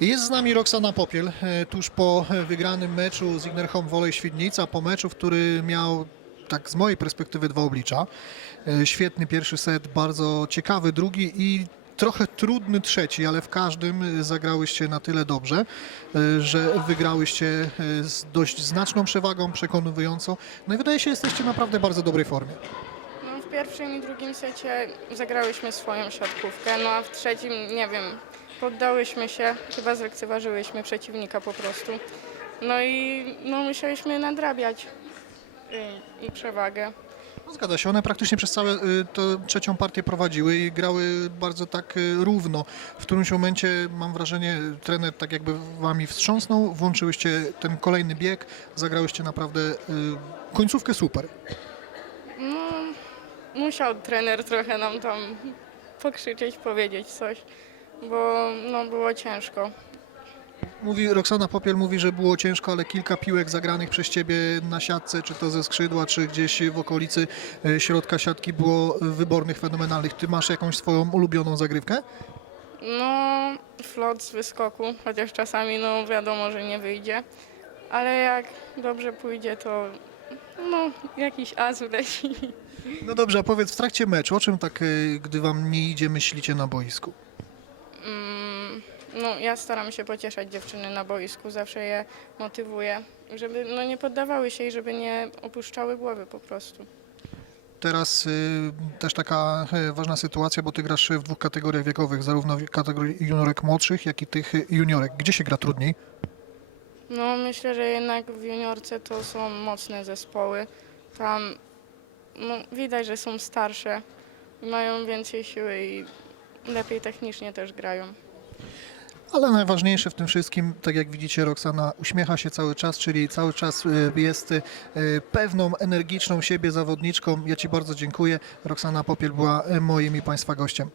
Jest z nami Roxana Popiel, e, tuż po wygranym meczu z Ignerhom Wolej Świdnica, po meczu, który miał, tak z mojej perspektywy, dwa oblicza. E, Świetny pierwszy set, bardzo ciekawy drugi i trochę trudny trzeci, ale w każdym zagrałyście na tyle dobrze, e, że wygrałyście z dość znaczną przewagą, przekonująco. No i wydaje się, jesteście naprawdę bardzo dobrej formie. W pierwszym i drugim secie zagrałyśmy swoją siatkówkę, no a w trzecim, nie wiem, poddałyśmy się, chyba zlekceważyłyśmy przeciwnika po prostu. No i no, musieliśmy nadrabiać y, i przewagę. No, Zgadza się, one praktycznie przez całą tę trzecią partię prowadziły i grały bardzo tak y, równo. W którymś momencie, mam wrażenie, trener tak jakby wami wstrząsnął, włączyłyście ten kolejny bieg, zagrałyście naprawdę y, końcówkę super. Musiał trener trochę nam tam pokrzyczeć, powiedzieć coś, bo no, było ciężko. Mówi, Roxana Popiel mówi, że było ciężko, ale kilka piłek zagranych przez ciebie na siatce, czy to ze skrzydła, czy gdzieś w okolicy y, środka siatki było wybornych, fenomenalnych. Ty masz jakąś swoją ulubioną zagrywkę? No, flot z wyskoku, chociaż czasami no wiadomo, że nie wyjdzie, ale jak dobrze pójdzie, to no jakiś as leci. No dobrze, a powiedz w trakcie meczu, o czym tak, y, gdy wam nie idzie, myślicie na boisku? Mm, no ja staram się pocieszać dziewczyny na boisku, zawsze je motywuję, żeby no nie poddawały się i żeby nie opuszczały głowy po prostu. Teraz y, też taka y, ważna sytuacja, bo ty grasz w dwóch kategoriach wiekowych, zarówno w kategorii juniorek młodszych, jak i tych y, juniorek. Gdzie się gra trudniej? No myślę, że jednak w juniorce to są mocne zespoły. Tam no, widać, że są starsze, mają więcej siły i lepiej technicznie też grają. Ale najważniejsze w tym wszystkim, tak jak widzicie, Roxana uśmiecha się cały czas, czyli cały czas y, jest y, pewną, energiczną siebie zawodniczką. Ja Ci bardzo dziękuję. Roxana Popiel była y, moim i Państwa gościem.